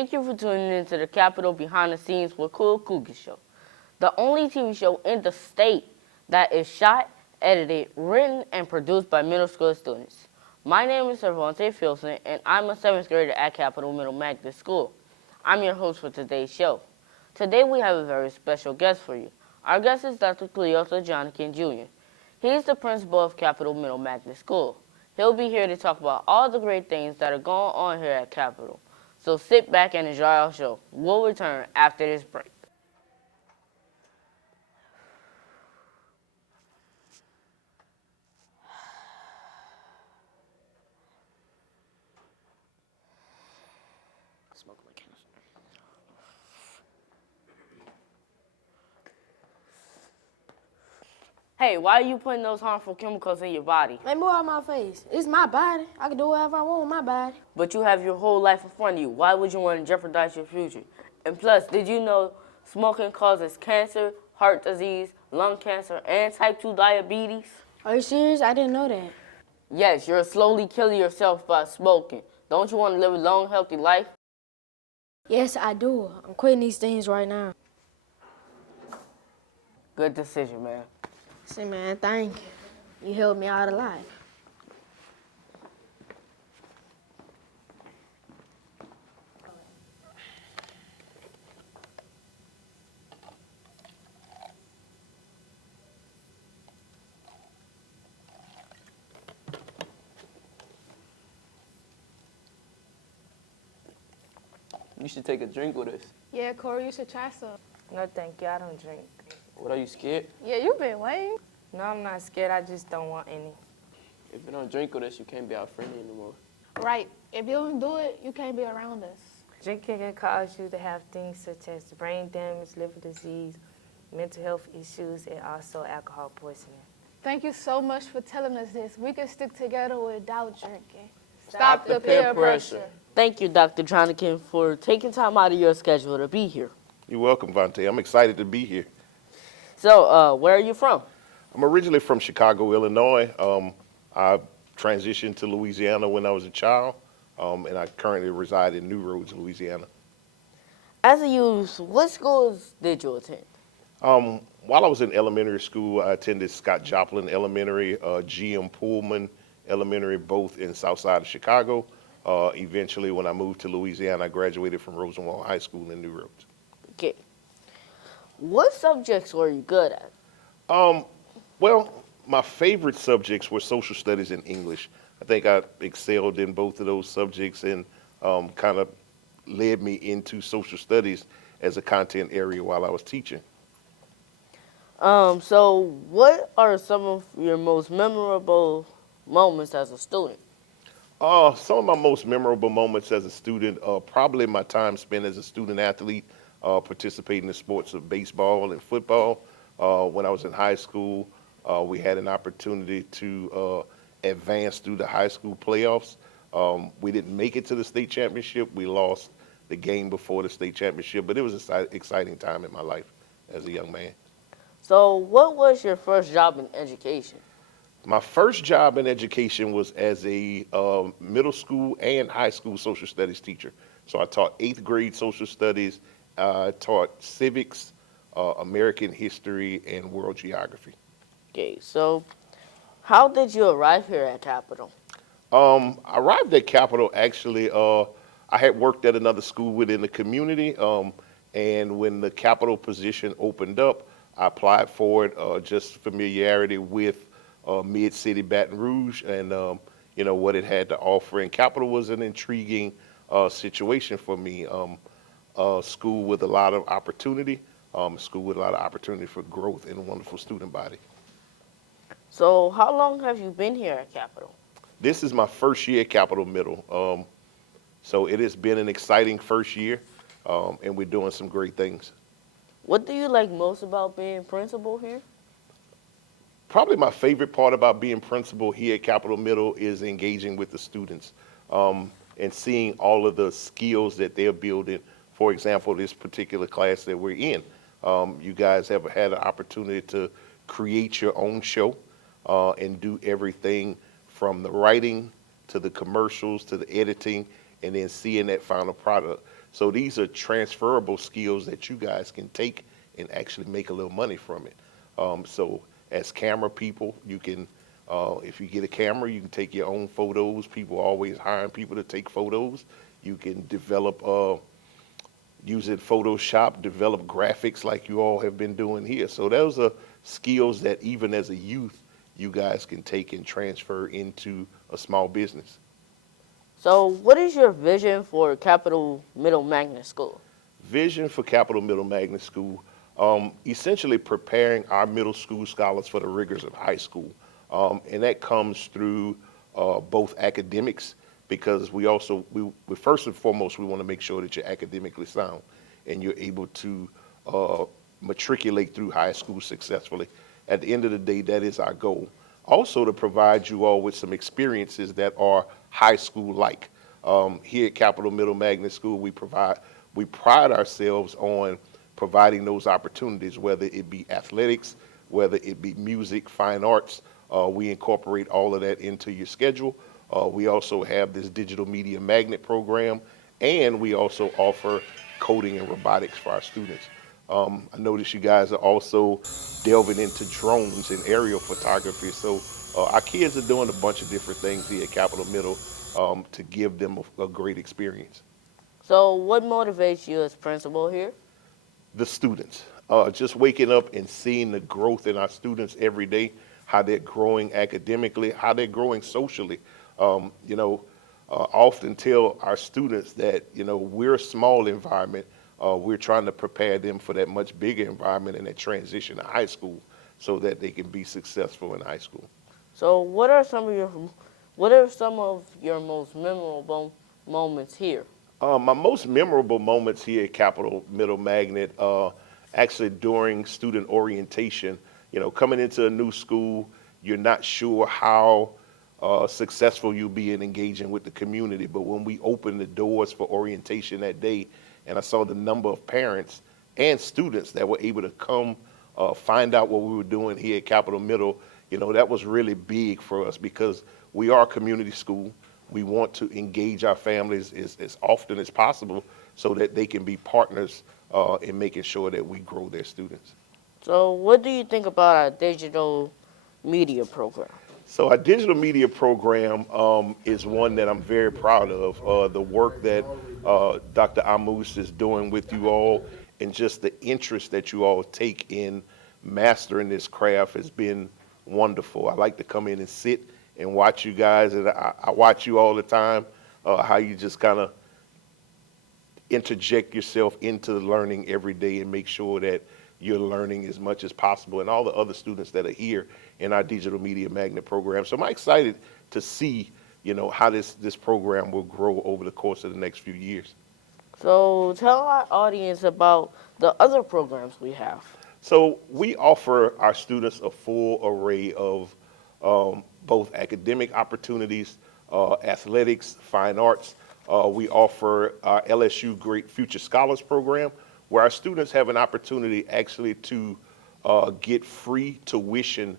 Thank you for tuning into the Capitol Behind the Scenes with Cougars show, the only TV show in the state that is shot, edited, written, and produced by middle school students. My name is Cervante Filson, and I'm a 7th grader at Capitol Middle Magnet School. I'm your host for today's show. Today we have a very special guest for you. Our guest is Dr. Cleota Jonikin Jr. He is the principal of Capitol Middle Magnet School. He'll be here to talk about all the great things that are going on here at Capitol. So sit back and enjoy our show. We'll return after this break. Smoke my candles. Hey, why are you putting those harmful chemicals in your body? Let me move out my face. It's my body. I can do whatever I want with my body. But you have your whole life in front of you. Why would you want to jeopardize your future? And plus, did you know smoking causes cancer, heart disease, lung cancer, and type 2 diabetes? Are you serious? I didn't know that. Yes, you're slowly killing yourself by smoking. Don't you want to live a long, healthy life? Yes, I do. I'm quitting these things right now. Good decision, man. See, man, thank you. You helped me out a lot. You should take a drink with us. Yeah, Corey, you should try some. No, thank you. I don't drink. What, are you scared? Yeah, you've been waiting. No, I'm not scared. I just don't want any. If you don't drink with us, you can't be our friend anymore. Right. If you don't do it, you can't be around us. Drinking can cause you to have things such as brain damage, liver disease, mental health issues, and also alcohol poisoning. Thank you so much for telling us this. We can stick together without drinking. Stop the peer pressure. Thank you, Dr. Jonikin, for taking time out of your schedule to be here. You're welcome, Vontae. I'm excited to be here. So, where are you from? I'm originally from Chicago, Illinois. I transitioned to Louisiana when I was a child, and I currently reside in New Roads, Louisiana. As a youth, what schools did you attend? While I was in elementary school, I attended Scott Joplin Elementary, G.M. Pullman Elementary, both in South Side of Chicago. Eventually, when I moved to Louisiana, I graduated from Rosenwald High School in New Roads. Okay. What subjects were you good at? Well, my favorite subjects were social studies and English. I think I excelled in both of those subjects and kind of led me into social studies as a content area while I was teaching. So what are some of your most memorable moments as a student? Some of my most memorable moments as a student, probably my time spent as a student athlete, participating in sports of baseball and football. When I was in high school, we had an opportunity to advance through the high school playoffs. We didn't make it to the state championship. We lost the game before the state championship, but it was an exciting time in my life as a young man. So what was your first job in education? My first job in education was as a middle school and high school social studies teacher. So I taught 8th grade social studies, I taught civics, American history, and world geography. Okay, so how did you arrive here at Capitol? I arrived at Capitol actually, I had worked at another school within the community, and when the Capitol position opened up, I applied for it, just familiarity with Mid-City Baton Rouge and you know what it had to offer. And Capitol was an intriguing situation for me. School with a lot of opportunity, school with a lot of opportunity for growth and a wonderful student body. So how long have you been here at Capitol? This is my first year at Capitol Middle, so it has been an exciting first year, and we're doing some great things. What do you like most about being principal here? Probably my favorite part about being principal here at Capitol Middle is engaging with the students and seeing all of the skills that they're building. For example, this particular class that we're in, you guys have had an opportunity to create your own show and do everything from the writing to the commercials to the editing and then seeing that final product. So these are transferable skills that you guys can take and actually make a little money from it. So as camera people, you can, if you get a camera, you can take your own photos. People are always hiring people to take photos. You can develop, using Photoshop, develop graphics like you all have been doing here. So those are skills that even as a youth, you guys can take and transfer into a small business. So what is your vision for Capital Middle Magnet School? Vision for Capital Middle Magnet School, essentially preparing our middle school scholars for the rigors of high school. And that comes through both academics, because we first and foremost, we want to make sure that you're academically sound and you're able to matriculate through high school successfully. At the end of the day, that is our goal. Also to provide you all with some experiences that are high school-like. Here at Capital Middle Magnet School, we pride ourselves on providing those opportunities, whether it be athletics, whether it be music, fine arts. We incorporate all of that into your schedule. We also have this digital media magnet program, and we also offer coding and robotics for our students. I notice you guys are also delving into drones and aerial photography. So our kids are doing a bunch of different things here at Capitol Middle to give them a great experience. So what motivates you as principal here? The students, just waking up and seeing the growth in our students every day, how they're growing academically, how they're growing socially. Often tell our students that, we're a small environment. We're trying to prepare them for that much bigger environment and that transition to high school so that they can be successful in high school. So what are some of your most memorable moments here? My most memorable moments here at Capital Middle Magnet, actually during student orientation. Coming into a new school, you're not sure how successful you'll be in engaging with the community. But when we opened the doors for orientation that day, and I saw the number of parents and students that were able to come find out what we were doing here at Capital Middle, that was really big for us, because we are a community school. We want to engage our families as often as possible so that they can be partners in making sure that we grow their students. So what do you think about our digital media program? So our digital media program is one that I'm very proud of. The work that Dr. Amos is doing with you all, and just the interest that you all take in mastering this craft has been wonderful. I like to come in and sit and watch you guys, and I watch you all the time, how you just kind of interject yourself into the learning every day and make sure that you're learning as much as possible, and all the other students that are here in our digital media magnet program. So I'm excited to see, how this program will grow over the course of the next few years. So tell our audience about the other programs we have. So we offer our students a full array of both academic opportunities, athletics, fine arts. We offer our LSU Great Future Scholars Program, where our students have an opportunity actually to get free tuition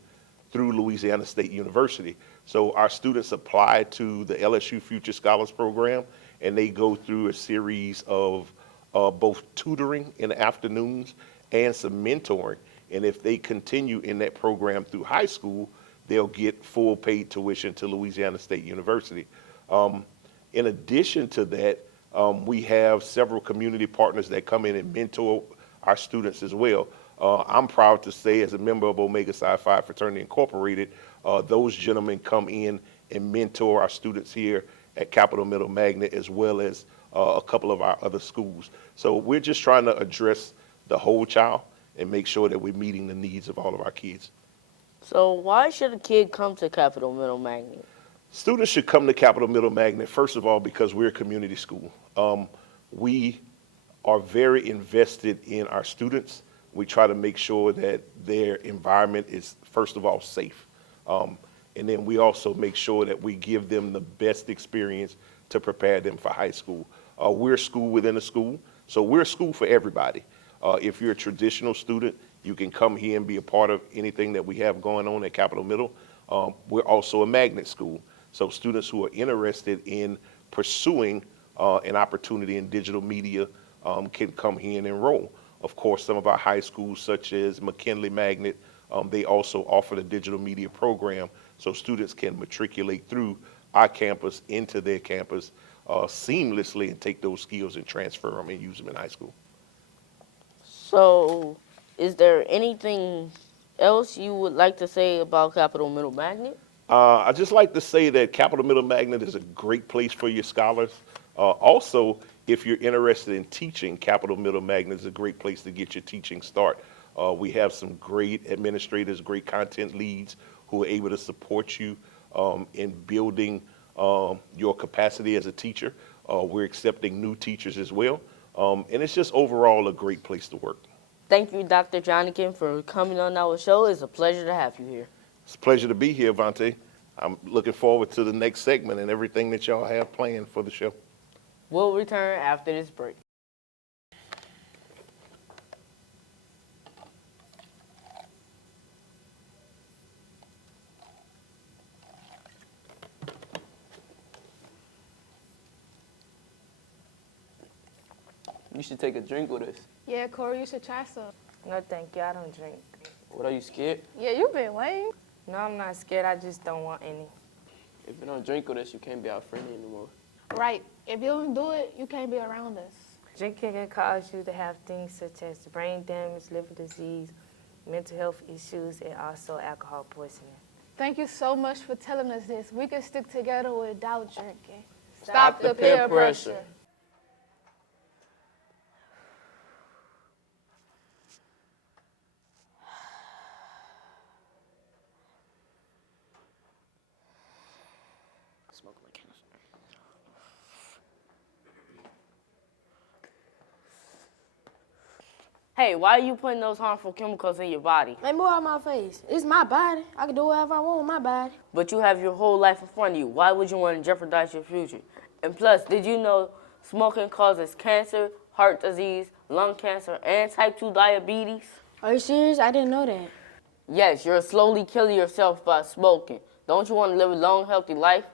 through Louisiana State University. So our students apply to the LSU Future Scholars Program, and they go through a series of both tutoring in the afternoons and some mentoring. And if they continue in that program through high school, they'll get full paid tuition to Louisiana State University. In addition to that, we have several community partners that come in and mentor our students as well. I'm proud to say, as a member of Omega Psi Phi Fraternity Incorporated, those gentlemen come in and mentor our students here at Capital Middle Magnet, as well as a couple of our other schools. So we're just trying to address the whole child and make sure that we're meeting the needs of all of our kids. So why should a kid come to Capital Middle Magnet? Students should come to Capital Middle Magnet, first of all, because we're a community school. We are very invested in our students. We try to make sure that their environment is, first of all, safe. And then we also make sure that we give them the best experience to prepare them for high school. We're a school within a school, so we're a school for everybody. If you're a traditional student, you can come here and be a part of anything that we have going on at Capital Middle. We're also a magnet school, so students who are interested in pursuing an opportunity in digital media can come here and enroll. Of course, some of our high schools, such as McKinley Magnet, they also offer the digital media program, so students can matriculate through our campus into their campus seamlessly and take those skills and transfer them and use them in high school. So, is there anything else you would like to say about Capital Middle Magnet? I'd just like to say that Capital Middle Magnet is a great place for your scholars. Also, if you're interested in teaching, Capital Middle Magnet is a great place to get your teaching start. We have some great administrators, great content leads who are able to support you in building your capacity as a teacher. We're accepting new teachers as well. And it's just overall a great place to work. Thank you, Dr. Jonikin, for coming on our show. It's a pleasure to have you here. It's a pleasure to be here, Vontae. I'm looking forward to the next segment and everything that y'all have planned for the show. We'll return after this break. You should take a drink with us. Yeah, Corey, you should try some. No, thank you. I don't drink. What are you scared? Yeah, you been lame. No, I'm not scared. I just don't want any. If you don't drink with us, you can't be our friend anymore. Right. If you don't do it, you can't be around us. Drinking can cause you to have things such as brain damage, liver disease, mental health issues, and also alcohol poisoning. Thank you so much for telling us this. We can stick together without drinking. Stop the peer pressure. Hey, why are you putting those harmful chemicals in your body? Man, move out my face. It's my body. I can do whatever I want with my body. But you have your whole life in front of you. Why would you want to jeopardize your future? And plus, did you know smoking causes cancer, heart disease, lung cancer, and type 2 diabetes? Are you serious? I didn't know that. Yes, you're slowly killing yourself by smoking. Don't you want to live a long, healthy life?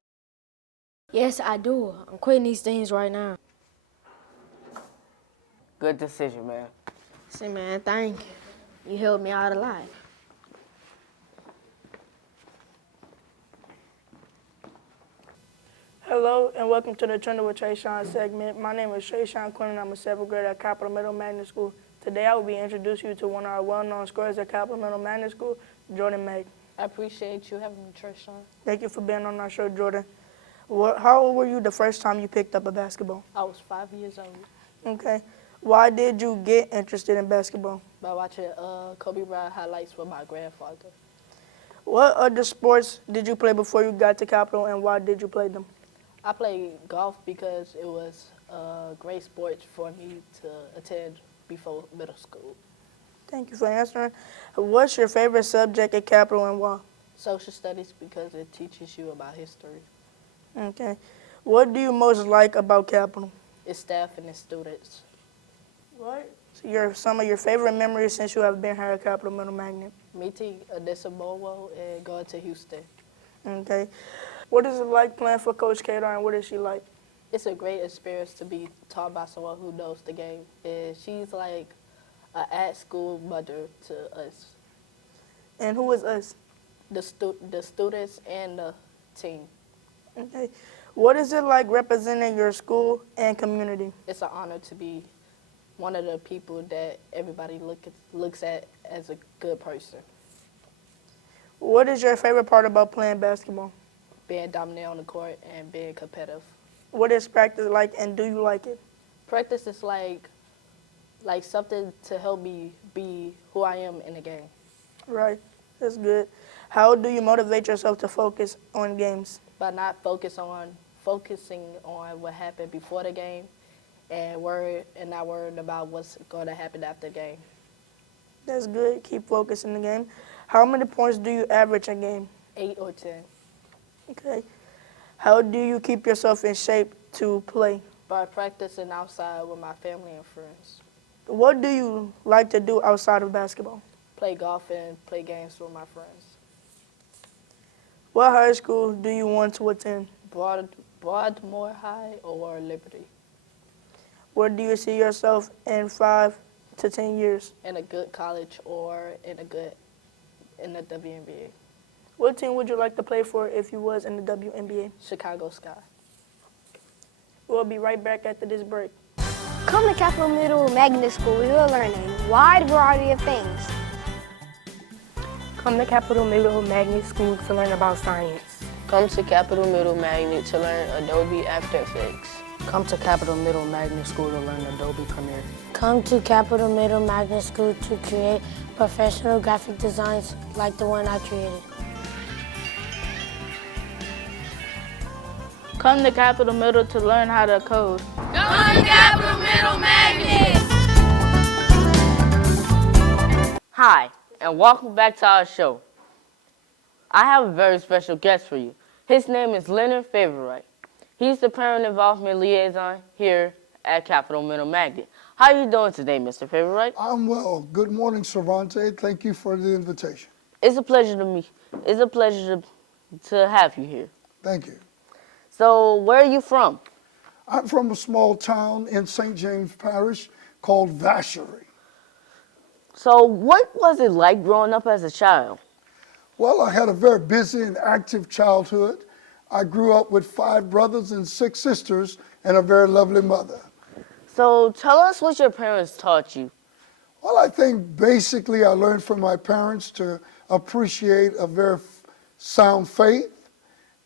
Yes, I do. I'm quitting these things right now. Good decision, man. Say, man, thank you. You helped me out a lot. Hello and welcome to the Trender with Trayshawn segment. My name is Trayshawn Quinn and I'm a 7th grader at Capital Middle Magnet School. Today I will be introducing you to one of our well-known scorers at Capital Middle Magnet School, Jordan May. I appreciate you having me, Trayshawn. Thank you for being on our show, Jordan. How old were you the first time you picked up a basketball? I was 5 years old Okay. Why did you get interested in basketball? by watching Kobe Bryant highlights with my grandfather. What other sports did you play before you got to Capital and why did you play them? I played golf because it was a great sport for me to attend before middle school. Thank you for answering. What's your favorite subject at Capital and why? Social studies because it teaches you about history. Okay. What do you most like about Capital? Its staff and its students. What? Some of your favorite memories since you have been here at Capital Middle Magnet. Meeting Adessa Bowo and going to Houston. Okay. What is it like playing for Coach Kadar and what is she like? It's a great experience to be taught by someone who knows the game. And she's like an at-school mother to us, And who is us? the students and the team. Okay. What is it like representing your school and community? It's an honor to be one of the people that everybody looks at as a good person. What is your favorite part about playing basketball? Being dominant on the court and being competitive. What is practice like and do you like it? Practice is like something to help me be who I am in the game. Right. That's good. How do you motivate yourself to focus on games? By not focusing on what happened before the game and not worrying about what's going to happen after the game. That's good. Keep focusing the game. How many points do you average a game? 8 or 10. Okay. How do you keep yourself in shape to play? By practicing outside with my family and friends. What do you like to do outside of basketball? Play golf and play games with my friends. What high school do you want to attend? Baltimore High or Liberty? Where do you see yourself in 5 to 10 years? In a good college or in the WNBA? What team would you like to play for if you was in the WNBA? Chicago Sky. We'll be right back after this break. Come to Capital Middle Magnet School. We will learn a wide variety of things. Come to Capital Middle Magnet School to learn about science. Come to Capital Middle Magnet to learn Adobe After Effects. Come to Capital Middle Magnet School to learn Adobe Premiere. Come to Capital Middle Magnet School to create professional graphic designs like the one I created. Come to Capital Middle to learn how to code. Hi, and welcome back to our show. I have a very special guest for you. His name is Leonard Favorite. He's the Parent Involvement Liaison here at Capital Middle Magnet. How are you doing today, Mr. Favorite? I'm well. Good morning, Cervante. Thank you for the invitation. It's a pleasure to meet. It's a pleasure to have you here. Thank you. So, where are you from? I'm from a small town in St. James Parish called Vacherie. So, what was it like growing up as a child? Well, I had a very busy and active childhood. I grew up with 5 brothers and 6 sisters and a very lovely mother. So, tell us what your parents taught you. Well, I think basically I learned from my parents to appreciate a very sound faith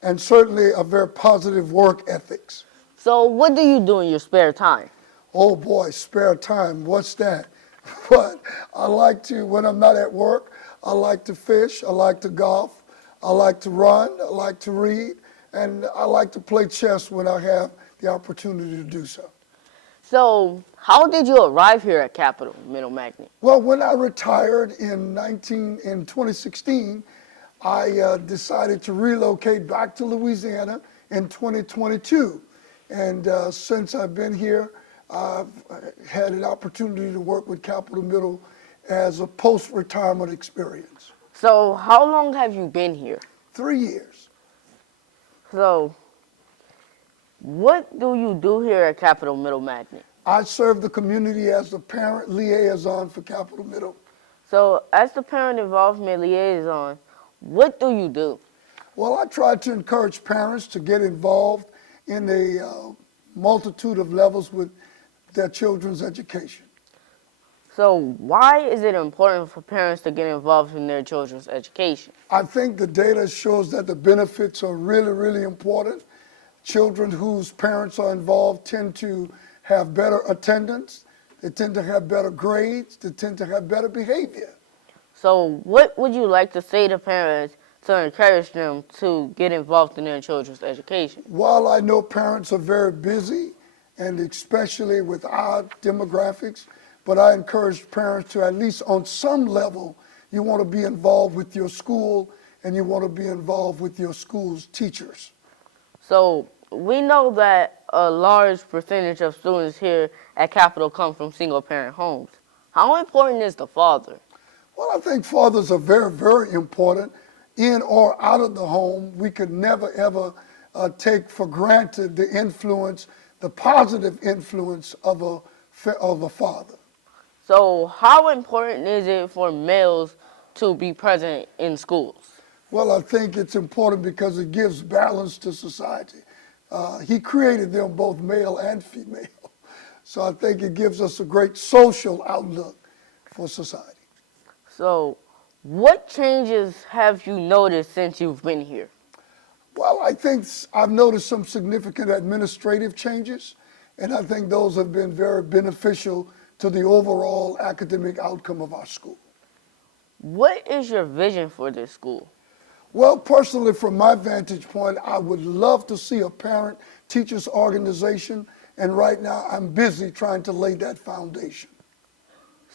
and certainly a very positive work ethics. So, what do you do in your spare time? Oh boy, spare time, what's that? But I like to, when I'm not at work, I like to fish, I like to golf, I like to run, I like to read, and I like to play chess when I have the opportunity to do so. So, how did you arrive here at Capital Middle Magnet? Well, when I retired in 2016, I decided to relocate back to Louisiana in 2022. And since I've been here, I've had an opportunity to work with Capital Middle as a post-retirement experience. So, how long have you been here? 3 years. So, what do you do here at Capital Middle Magnet? I serve the community as the parent liaison for Capital Middle. So, as the Parent Involvement Liaison, what do you do? Well, I try to encourage parents to get involved in a multitude of levels with their children's education. So, why is it important for parents to get involved in their children's education? I think the data shows that the benefits are really, really important. Children whose parents are involved tend to have better attendance, they tend to have better grades, they tend to have better behavior. So, what would you like to say to parents to encourage them to get involved in their children's education? While I know parents are very busy, and especially with our demographics, but I encourage parents to, at least on some level, you want to be involved with your school and you want to be involved with your school's teachers. So, we know that a large percentage of students here at Capital come from single-parent homes. How important is the father? Well, I think fathers are very, very important. In or out of the home, we could never, ever take for granted the influence, the positive influence of a father. So, how important is it for males to be present in schools? Well, I think it's important because it gives balance to society. He created them both male and female. So I think it gives us a great social outlook for society. So, what changes have you noticed since you've been here? Well, I think I've noticed some significant administrative changes, and I think those have been very beneficial to the overall academic outcome of our school. What is your vision for this school? Well, personally, from my vantage point, I would love to see a parent-teachers organization, and right now I'm busy trying to lay that foundation.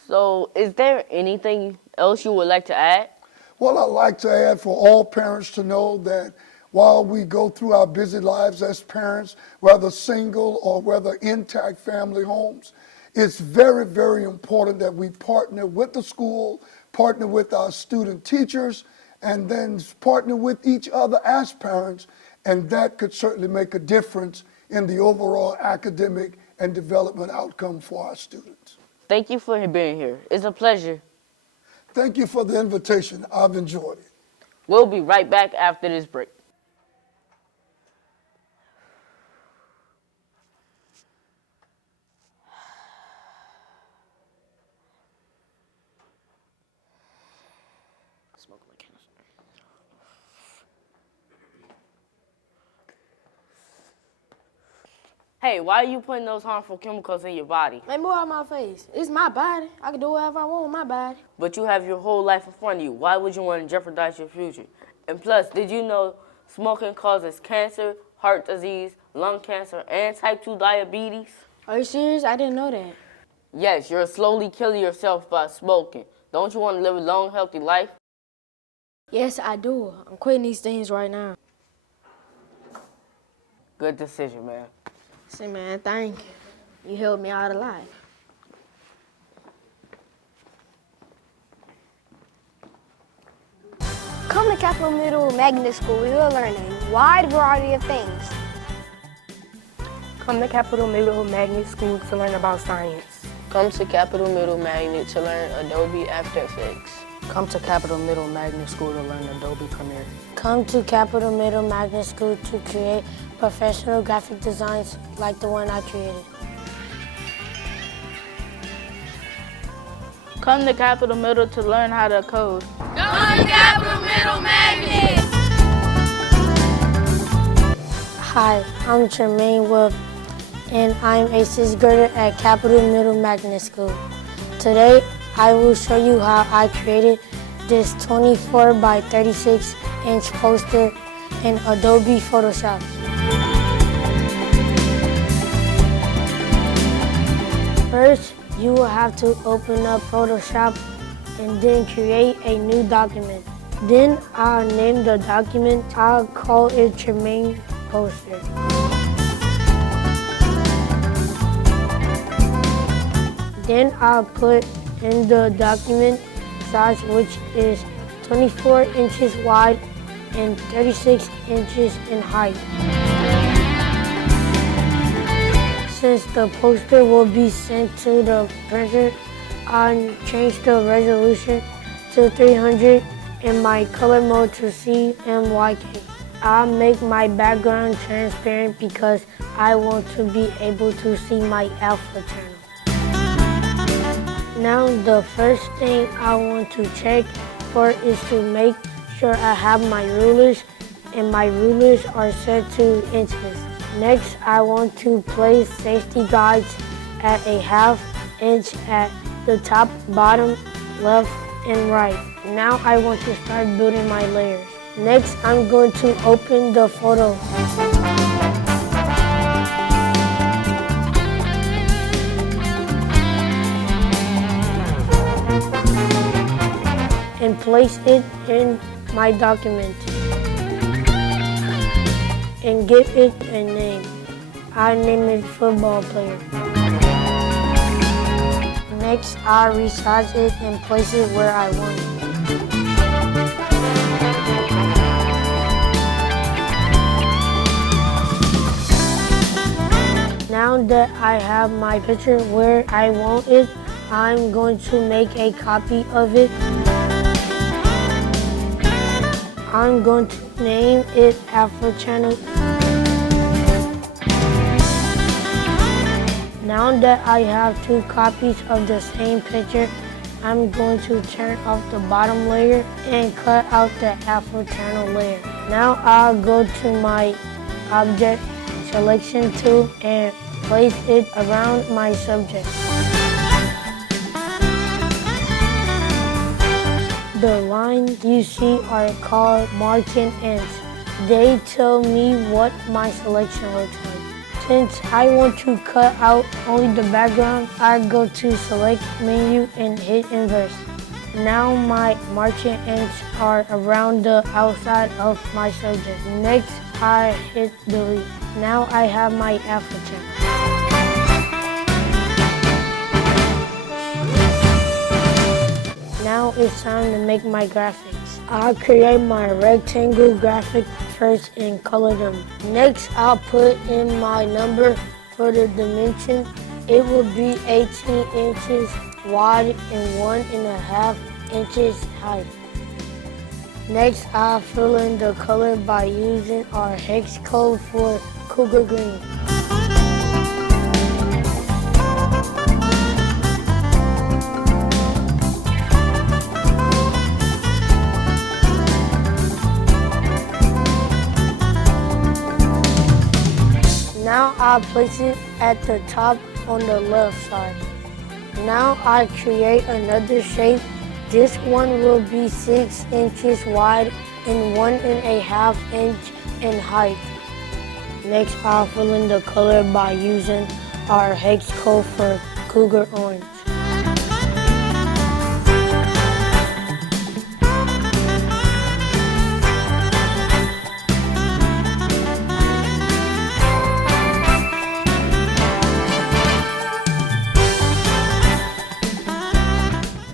So, is there anything else you would like to add? Well, I'd like to add for all parents to know that while we go through our busy lives as parents, whether single or whether intact family homes, it's very, very important that we partner with the school, partner with our student teachers, and then partner with each other as parents and that could certainly make a difference in the overall academic and development outcome for our students. Thank you for being here. It's a pleasure. Thank you for the invitation. I've enjoyed it. We'll be right back after this break. Hey, why are you putting those harmful chemicals in your body? Man, move out my face. It's my body. I can do whatever I want with my body. But you have your whole life in front of you. Why would you want to jeopardize your future? And plus, did you know smoking causes cancer, heart disease, lung cancer, and type 2 diabetes? Are you serious? I didn't know that. Yes, you're slowly killing yourself by smoking. Don't you want to live a long, healthy life? Yes, I do. I'm quitting these things right now. Good decision, man. Say, man, thank you. You helped me out a lot. Come to Capital Middle Magnet School, we will learn a wide variety of things. Come to Capital Middle Magnet School to learn about science. Come to Capital Middle Magnet to learn Adobe After Effects. Come to Capital Middle Magnet School to learn Adobe Premiere. Come to Capital Middle Magnet School to create professional graphic designs like the one I created. Come to Capital Middle to learn how to code. Come to Capital Middle Magnet! Hi, I'm Tremaine Wolf, and I'm a 6th grader at Capital Middle Magnet School. Today, I will show you how I created this 24 by 36 inch poster in Adobe Photoshop. First, you will have to open up Photoshop and then create a new document. Then I'll name the document. I'll call it Tremaine Poster. Then I'll put in the document size, which is 24 inches wide and 36 inches in height. Since the poster will be sent to the printer, I'll change the resolution to 300 and my color mode to CMYK. I'll make my background transparent because I want to be able to see my alpha channel. Now the first thing I want to check for is to make sure I have my rulers, and my rulers are set to inches. Next, I want to place safety guides at a ½ inch at the top, bottom, left, and right. Now I want to start building my layers. Next, I'm going to open the photo and place it in my document and give it a name. I name it football player. Next, I'll resize it and place it where I want it. Now that I have my picture where I want it, I'm going to make a copy of it. I'm going to name it Alpha Channel. Now that I have 2 copies of the same picture, I'm going to turn off the bottom layer and cut out the Alpha Channel layer. Now I'll go to my object selection tool and place it around my subject. The lines you see are called margin ends. They tell me what my selection looks like. Since I want to cut out only the background, I go to select menu and hit inverse. Now my margin ends are around the outside of my subject. Next, I hit delete. Now I have my alpha channel. Now it's time to make my graphics. I'll create my rectangle graphic first and color them. Next, I'll put in my number for the dimension. It will be 18 inches wide and 1.5 inches high. Next, I'll fill in the color by using our hex code for Cougar green. Now I'll place it at the top on the left side. Now I create another shape. This one will be 6 inches wide and 1.5 inch in height. Next, I'll fill in the color by using our hex code for Cougar orange.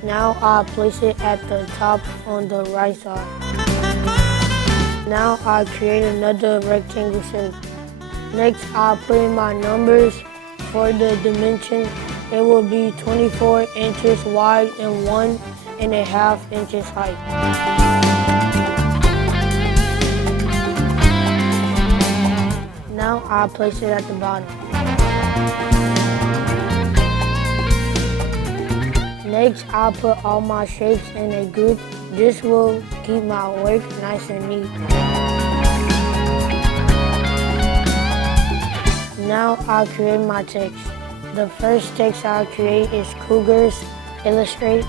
Now I'll place it at the top on the right side. Now I'll create another rectangle shape. Next, I'll put in my numbers for the dimension. It will be 24 inches wide and 1.5 inches high. Now I'll place it at the bottom. Next, I'll put all my shapes in a group. This will keep my work nice and neat. Now I'll create my text. The first text I'll create is Cougars Illustrate.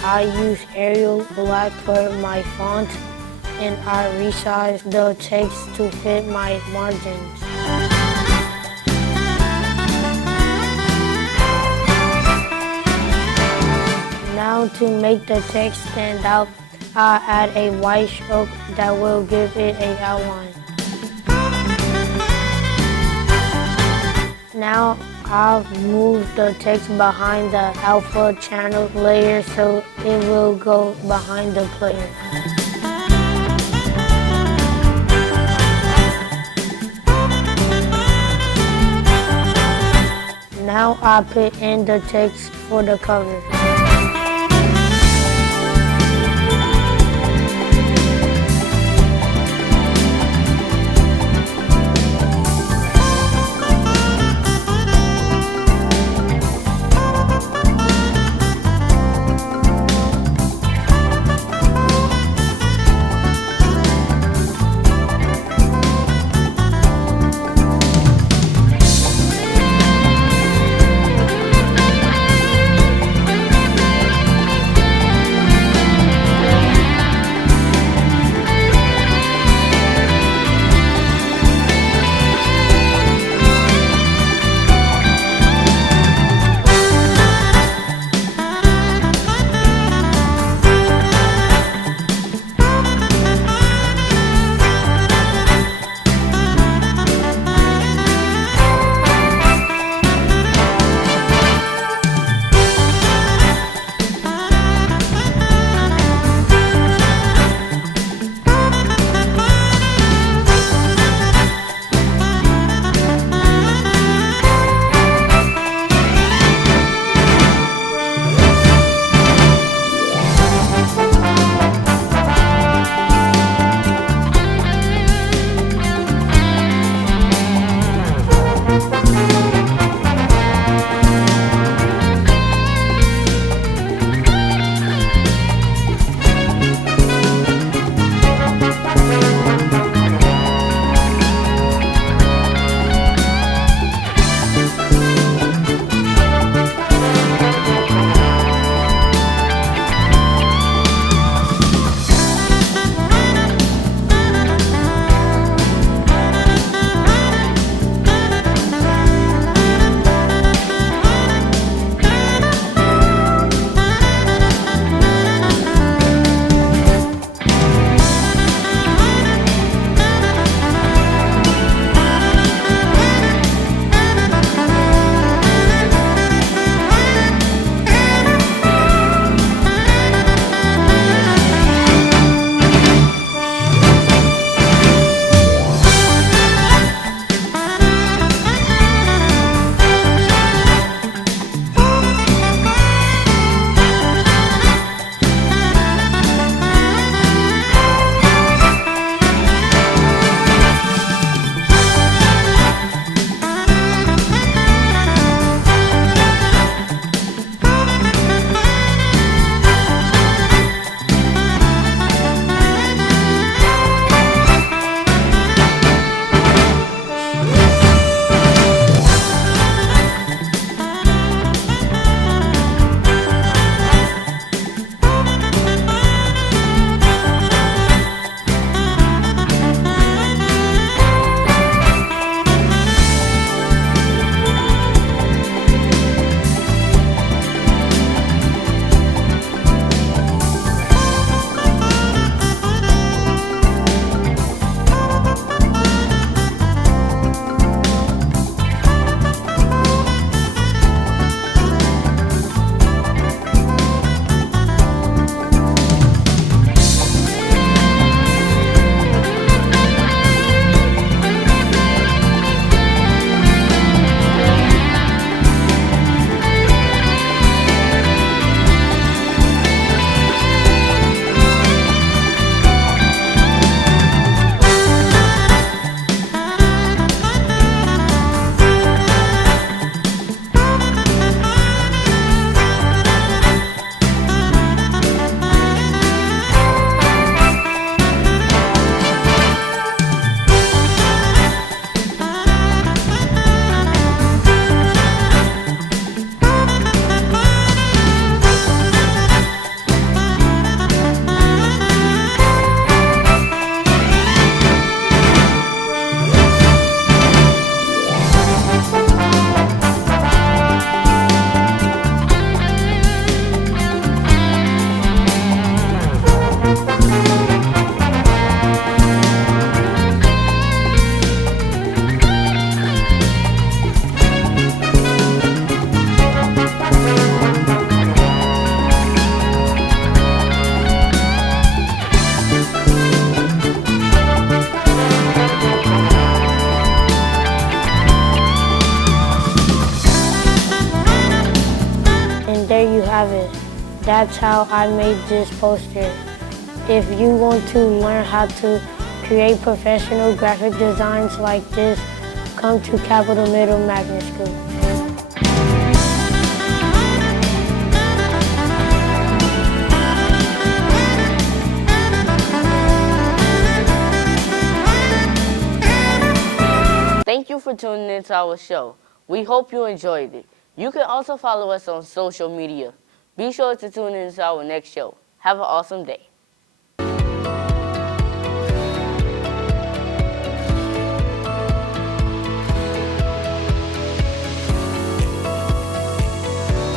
I use Arial Black for my font, and I resize the text to fit my margins. Now to make the text stand out, I'll add a white stroke that will give it an outline. Now I'll move the text behind the alpha channel layer so it will go behind the player. Now I put in the text for the cover. That's how I made this poster. If you want to learn how to create professional graphic designs like this, come to Capital Middle Magnet School. Thank you for tuning into our show. We hope you enjoyed it. You can also follow us on social media. Be sure to tune in to our next show. Have an awesome day.